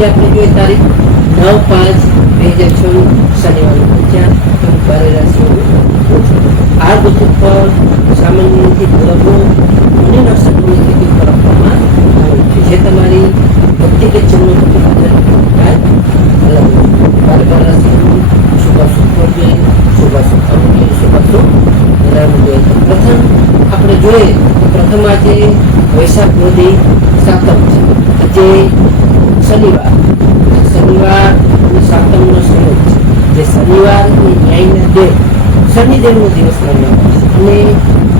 આજે આપણે જોઈએ તારીખ 9/5/2026 શનિવારની પંચાંગ બારે રાશિઓનું ગોચર. આ ગોચર પર સામાન્ય રીતે ગ્રહો અને નક્ષત્રોની સ્થિતિ પર આપવામાં આવે છે, જે તમારી વ્યક્તિગત જન્મ અલગ હોય. 12 રાશિઓનું શુભાશુભ જોઈએ, શુભાશુભ જોઈએ, શુભાશુભ જોઈએ. પ્રથમ આપણે જોઈએ, પ્રથમ આજે વૈશાખ વધી સાતમ છે. આજે શનિવાર અને સાતમનો સંયોગ છે. જે શનિવાર એ ન્યાયના દેવ શનિદેવનો દિવસ માનવામાં આવે છે અને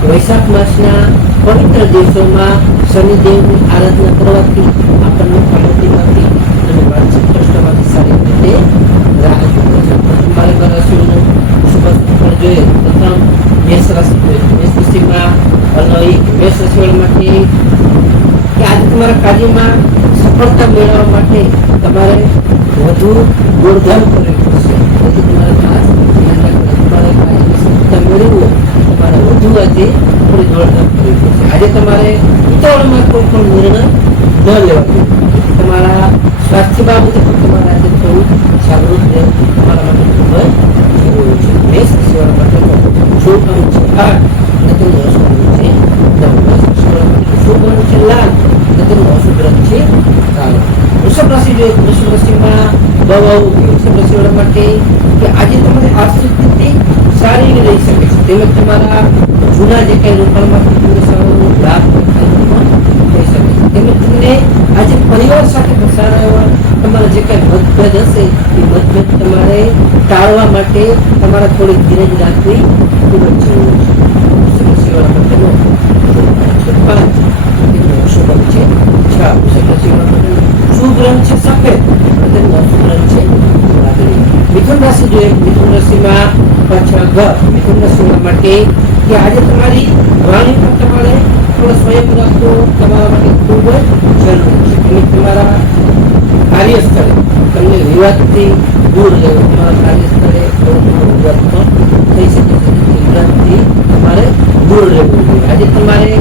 વૈશાખ માસના પવિત્ર દિવસોમાં શનિદેવની આરાધના કરવાથી આપણને પ્રગતિમાંથી અને માનસિક કષ્ટમાંથી સારી રીતે રાહત મળે છે. 12 રાશિઓનું શુભ ફળ જોઈએ. પ્રથમ મેષ રાશિ જોઈએ. મેષ રાશિમાં મેષ રાશિવાળા માટે કે આજે તમારા કાર્યમાં સફળતા મેળવવા માટે તમારે વધુ દોડધામ કરવી પડશે. તેથી તમારે ખાસ ધ્યાન રાખવું. તમારે કાર્યની સફળતા મેળવવી તમારે વધુ આજે થોડી દોડધામ કરવી પડશે. આજે તમારે ઉતાવળમાં કોઈ પણ નિર્ણય ન લેવા જોઈએ. તમારા સ્વાસ્થ્ય બાબતે પણ તમારે આજે થોડું જાગૃત રહેવું તમારા માટે ખૂબ જ જરૂરી છે. મેષ રાશિવાળા માટે શુભ અંક છે 8 અને તેનો અશુભ અંક છે 9. મેષ રાશિવાળા માટે શુભ અંક છે લાલ અને તેનો અશુભ રંગ છે કાળો. વૃષભ રાશિ જોઈએ. વૃષભ રાશિમાં વૃષભ રાશિવાળા માટે કે આજે તમારી આર્થિક સ્થિતિ સારી રહી શકે છે. તેમજ તમારા જૂના જે કઈ રોકાણમાંથી તમને સારો લાભ થઈ શકે છે. તેમજ તમને આજે પરિવાર સાથે પણ સારા એવા તમારા જે કઈ મતભેદ હશે એ મતભેદ તમારે ટાળવા માટે તમારે થોડી ધીરજ રાખવી ખૂબ જ જરૂરી છે. વૃષભ રાશિવાળા માટેનો શુભ અંક છે 6. વૃષભ રાશિવાળા માટેનો શુભ રંગ છે સફેદ અને તેનો અશુભ રંગ છે વાદળી. મિથુન રાશિ જોઈએ. મિથુન રાશિમાં પાછા મિથુન રાશિવાળા માટે કે આજે તમારી વાણી પર તમારે થોડો સંયમ રાખવો તમારા માટે ખૂબ જ જરૂરી છે. અને તમારા કાર્યસ્થળે તમને વિવાદથી દૂર રહેવું. તમારા કાર્યસ્થળે થોડો વિવાદ પણ થઈ શકે છે. વિવાદથી તમારે દૂર રહેવું જોઈએ. આજે તમારે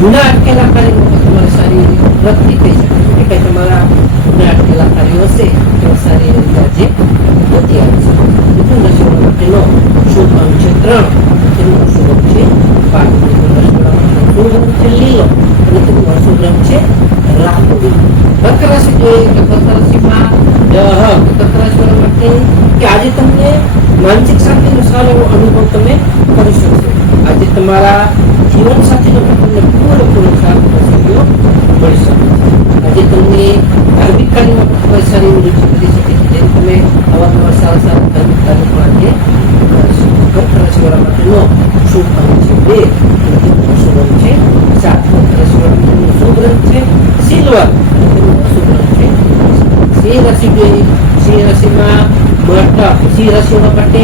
જૂના અટકેલા કાર્યમાં તમારે સારી રીતે પ્રગતિ થઈ શકે છે. એ કંઈ તમારા જૂના અટકેલા કાર્યો હશે તેમાં સારી રીતે આજે ગતિ આવી શકે. મિથુન રાશિવાળા માટેનો શુભ અંક છે 3 તેનો શુભ અંક છે 5. મિથુન રાશિવાળા માટેનો શુભ રંગ છે લીલો અને તેનો અશુભ રંગ છે રાખોડી. કર્ક રાશિ જોઈએ કે કર્ક રાશિમાં કર્ક રાશિવાળા માટે કે આજે તમને માનસિક શાંતિનો સારો એવો અનુભવ તમે કરી શકશો. આજે તમારા જીવન સાથીનો તમને પૂરેપૂરો સાથ સહયોગ મળી શકે છે. આજે તમને ધાર્મિક કાર્યમાં પણ સારી એવી રુચિ કરી શકે છે. જેમ તમે અવારનવાર સારા ધાર્મિક કાર્ય પણ આજે કરી શકો. કર્ક રાશિવાળા માટેનો શુભ અંક છે 2 અને તેનો અશુભ અંક છે 7. કર્ક રાશિવાળા માટેનો શુભ રંગ છે સિલ્વર અને તેનો અશુભ રંગ છે. સિંહ રાશિ જોઈએ. સિંહ રાશિમાં સિંહ રાશિવાળા માટે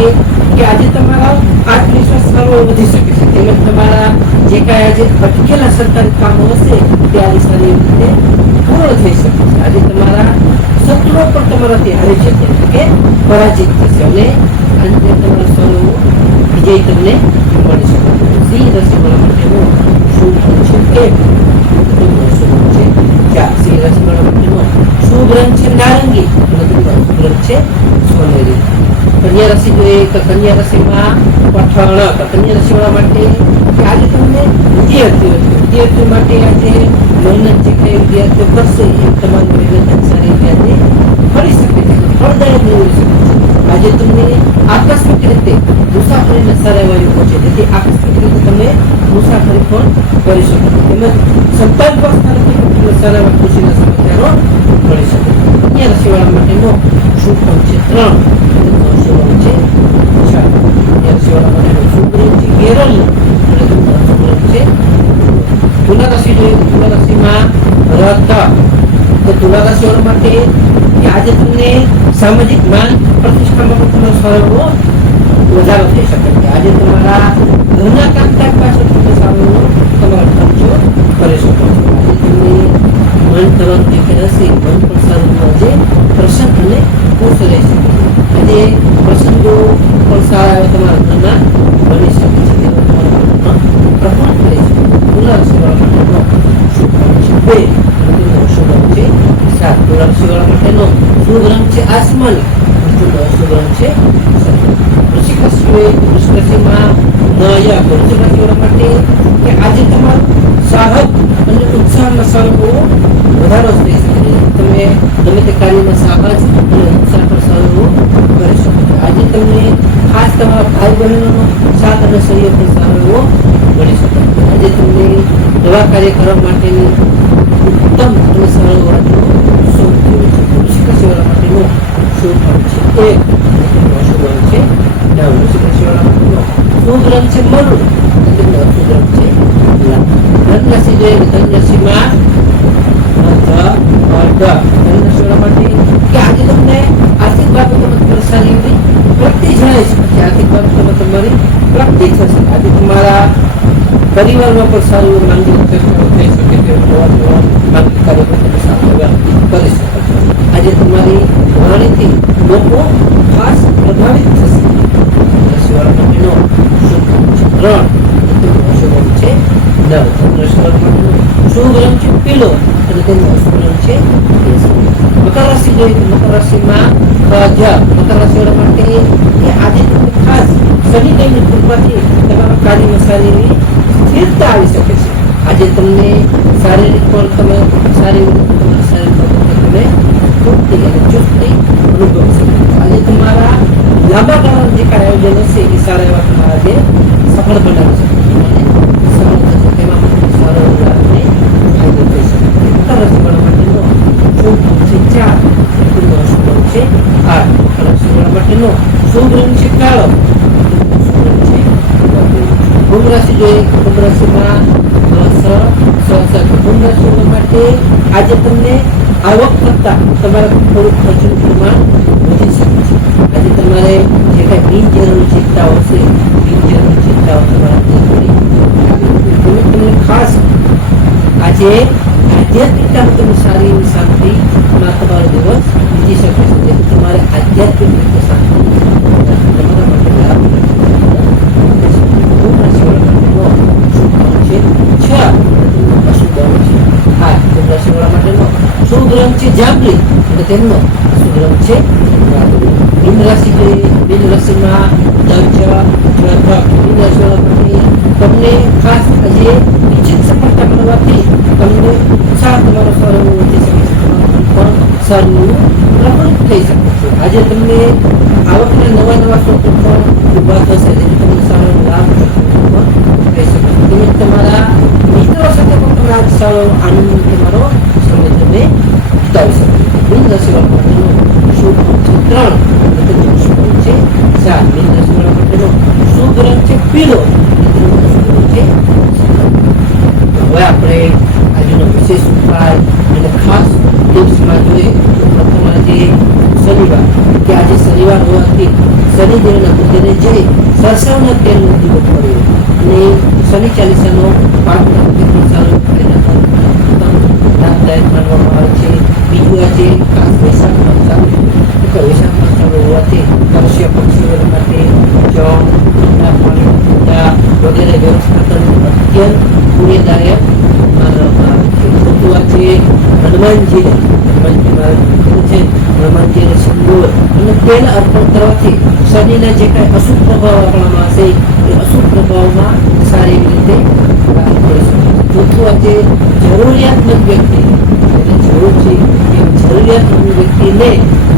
કે આજે તમારા આત્મવિશ્વાસ સારો વધી શકે છે. તેમજ તમારા જે કાંઈ આજે અટકેલા સરકારી કામો હશે તે આજે સારી રીતે પૂર્ણ થઈ શકે છે. આજે તમારા શત્રુઓ પણ તમારાથી હારી જશે કે પરાજિત થશે અને અંતે તમારા સારો વિજય તમને મળી શકે છે. સિંહ રાશિવાળા માટેનો શુભ અંક છે 1 તેનો અશુભ અંક છે 4. સિંહ રાશિવાળા માટેનો શુભ રંગ છે નારંગી અને તેનો અશુભ રંગ છે સોનેરી. કન્યા રાશિ જોઈએ તો કન્યા રાશિમાં કન્યા રાશિવાળા માટે કે આજે તમને વિદ્યાર્થીઓ માટે આજે મહેનત જે કઈ વિદ્યાર્થીઓ કરશે એ તમારી મહેનત સારી રીતે કરી શકે છે, ફળદાયક મેળવી શકે છે. આજે તમને આકસ્મિક રીતે મુસાફરીના સારા એવા યોગો છે, જેથી આકસ્મિક રીતે તમે મુસાફરી પણ કરી શકો છો. તેમજ સંતાન પક્ષથી તમને સારા એવા ખુશીના સમાચારો મળી શકે છે. કન્યા રાશિવાળા માટેનો શુભ અંક છે 3 અને અશુભ અંક છે 4. કન્યા રાશિવાળા માટેનો શુભ રંગ છે કેરળ અને તેનો અશુભ રંગ છે તુલા રાશિ જોઈએ. તુલા રાશિમાં તુલા રાશિવાળા માટે કે આજે તમને સામાજિક માન પ્રતિષ્ઠામાં પણ તમારો સારો વધારો થઈ શકે છે. આજે તમારા ઘરના કામકાજ પાછળ તમે સારો તમારો ખર્ચો કરી શકો છો. આજે તમને મન કરવાનું જે કંઈ હશે મન પણ સારું આજે પ્રસન્ન અને ખુશ રહી શકે છે. આજે પ્રસંગો પણ સારા એવા તમારા ઘરના બની શકે છે. તેનો તમારા મનમાં પ્રફુલ્લિત થઈ શકે છે. તુલા રાશિવાળા માટેનો શુભ અંક છે 2 અને તેનો અશુભ અંક છે 7. તુલા રાશિવાળા માટેનો વૃશ્ચિક રાશિવાળા માટે કે આજે તમારો સાહસ અને ઉત્સાહમાં સારો વધારો થઈ શકે. તમે ગમે તે કાર્યમાં સાહસ અને ઉત્સાહ પર સારો કરી શકો છો. આજે તમને ખાસ તમારા ભાઈ બહેનોનો સાથ અને સહયોગ પણ સારો એવો મળી શકે. આજે તમને નવા કાર્ય કરવા માટેની ઉત્તમ અને સરળ વાતનો શુભ દિવસ છે. વૃશ્ચિક રાશિવાળા માટેનો શુભ અંક છે 1, શુભ અંક છે 9. વૃશ્ચિક રાશિવાળા માટેનો શુભ રંગ છે મરૂન અને તેમનો અશુભ રંગ છે લાલ. ધન રાશિ જોઈએ ધન રાશિમાં ધન રાશિવાળા માટે કે આજે તમને આર્થિક બાબતોમાં પરેશાની એવી પ્રગતિ જણાય છે. આર્થિક બાબતોમાં તમારી પ્રગતિ થશે. આજે તમારા પરિવારમાં પણ સારું એવું માંગી ચર્ચાઓ થઈ શકે છે. માંગી કાર્યક્રમ તમે સારા એવા કરી શકો છો. આજે તમારી વાણીથી લોકો ખાસ પ્રભાવિત થશે. રાશિવાળા માટેનો શુભ રંગ અશુભ રંગ છે 9. રાશિવાળા માટેનો શુભ રંગ છે પીળો અને તેનો અશુભ રંગ છે કેસરી. મકર રાશિ જોઈએ તો મકર રાશિમાં મકર રાશિવાળા માટે કે આજે તમને ખાસ શનિદેવની કૃપાથી તમારા કાર્યમાં સારી એવી સ્થિરતા આવી શકે છે. આજે તમને શારીરિક પણ તમે સારી તમારા શારીરિક બાબતે તમે ફૂર્તિ અને ચુસ્તી અનુભવશો. આજે તમારા લાંબા ગાળાના જે કાંઈ આયોજન હશે એ સારા એવા તમારા જે સફળ બનાવી શકે અને સરળ થશે. તેમાં પણ સારો એવો લાભને ફાયદો થઈ શકે. મકર રાશિવાળા માટેનો શુભ છે 4, તેનો અશુભ રંગ છે 8. મકર રાશિવાળા માટેનો શુભ રંગ છે કાળો, અશુભ રંગ છે કુંભ રાશિ જોઈએ કુંભ રાશિમાં કુંભ રાશિવાળા માટે આજે તમને આવક કરતા તમારા થોડુંક ખર્ચનું પ્રમાણ વધી શકે છે. આજે તમારે જે કાંઈ બિનજરૂરી ચિંતાઓ છે બિનજરૂરી ચિંતાઓ તમારા તમને ખાસ આજે આધ્યાત્મિકતામાં તમે સારી એવી શાંતિમાં તમારો દિવસ વીતી શકે છે. જેથી તમારે આધ્યાત્મિક રીતે શાંતિ તમારા માટે લાભ કુંભ રાશિવાળા માટેનો શુભ અંક છે 6 અને અશુભ અંક છે 8. કુંભ રાશિવાળા માટેનો શુભ રંગ છે જાંબલી અને તેમનો અશુભ રંગ છે વાદળી. મીન રાશિ જોઈએ મીન રાશિમાં મીન રાશિવાળા માટે તમને ખાસ આજે નિશ્ચિત સફળતા મળવાથી તમને ઉત્સાહ તમારો સારો વધી શકે છે. પણ સારું પ્રફુલ્લિત થઈ શકે છે. આજે તમને આવકના નવા સ્ત્રોતો પણ ઊભા થશે જેથી તમને સારો લાભ પણ થઈ શકે છે. તેમજ તમારા મિત્રો સાથે પણ તમે આજ સારો આનંદ તમારો સમય તમે વિતાવી શકો છો. મીન રાશિવાળા માટેનો શુભ અંક છે 3 અને તેનો અશુભ અંક છે 7. મીન રાશિવાળા માટેનો શુભ રંગ છે પીળો અને તેનો અશુભ રંગ છે સફેદ. હવે આપણે આજનો વિશેષ ઉપાય અને ખાસ ટિપ્સમાં જોઈએ તો પ્રથમ આજે શનિવાર કે આજે શનિવાર હોવાથી શનિદેવના મંદિરે જઈ સરસવના તેલનો દીવો કર્યો અને શનિ ચાલીસાનો પાઠ કરવાથી પણ સારો લાભદાયક માનવામાં આવે છે. બીજું આજે ખાસ વૈશાખ માસ ચાલુ છે. વૈશાખ માસ ચાલુ હોવાથી મત્સ્ય પક્ષીઓ માટે જળ પાણી વગેરે વ્યવસ્થા કરવું અત્યંત પુણ્યદાયક માનવામાં આવે છે. ચોથું આજે હનુમાનજીને સિંદૂર અને તેલ અર્પણ કરવાથી શનિના જે કાંઈ અશુભ પ્રભાવ આપણામાં હશે એ અશુભ પ્રભાવમાં સારી રીતે રાહત કરી શકે છે. ચોથું આજે જરૂરિયાતમંદ વ્યક્તિ એને જરૂર છે એ જરૂરિયાતમંદ વ્યક્તિને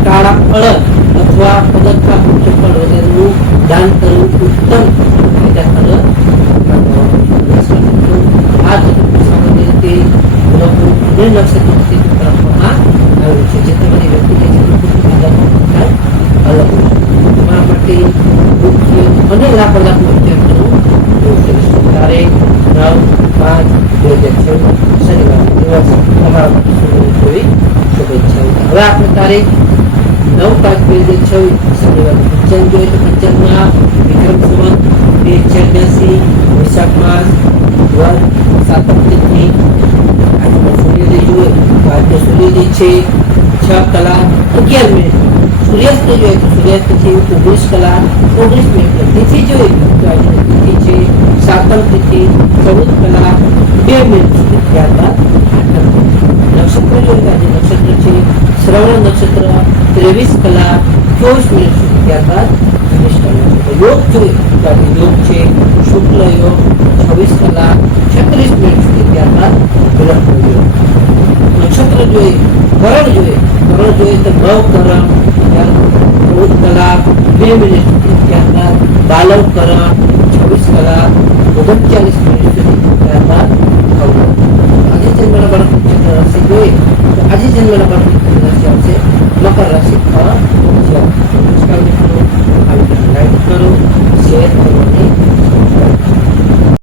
કાળા અળગ અથવા પગરખા ચપ્પલ વગેરેનું દાન કરવું ઉત્તમ ફાયદાકારક આ સામાન્ય રીતે લોકો અને નક્ષત્રથી રાખવામાં આવ્યું છે. જે તમારી વ્યક્તિને અલગ હોય તમારા માટે મુખ્ય અને લાભદાયક વિચાર કરવું તારીખ 9/5/2024 શનિવાર દિવસ તમારા માટે શુભેચ્છાઓ. હવે આપણે તારીખ 9/5/2026 શનિવાર પંચાંગ જોઈએ તો પંચાંગમાં વિક્રમ સંવત 2082 વૈશાખ માસ વદ સાતમ તિથિ. આજનો સૂર્યોદય જોઈએ તો આજનો સૂર્યોદય છે 6:11. સૂર્યાસ્ત જોઈએ તો સૂર્યાસ્ત છે 19:19. તિથિ જોઈએ તો આજની તિથિ છે સાતમ તિથિ 14:02 સુધી. ત્યારબાદ આઠમ નક્ષત્ર જોઈએ તો આજે નક્ષત્ર છે શ્રવણ નક્ષત્ર 23:24 સુધી. ત્યારબાદ યોગ જોઈએ તો ઉત્તરાધિ યોગ છે, શુક્લ યોગ 26 કલાક 36 મિનિટ સુધી, ત્યારબાદ બ્રહ્મ યોગ. નક્ષત્ર જોઈએ, કરણ જોઈએ તો નવકરણ 14 કલાક 2 મિનિટ સુધી, ત્યારબાદ બાલવ કરણ 26 કલાક 39 મિનિટ સુધી, ત્યારબાદ અવળવ. આજે જન્મેલા બાળકની ચંદ્ર રાશિ જોઈએ તો આજે જન્મેલા બાળકની ચંદ્ર રાશિ આવશે મકર રાશિ. નમસ્કાર મિત્રો, આ વિડીયો લાઈક કરો, શેર કરો અને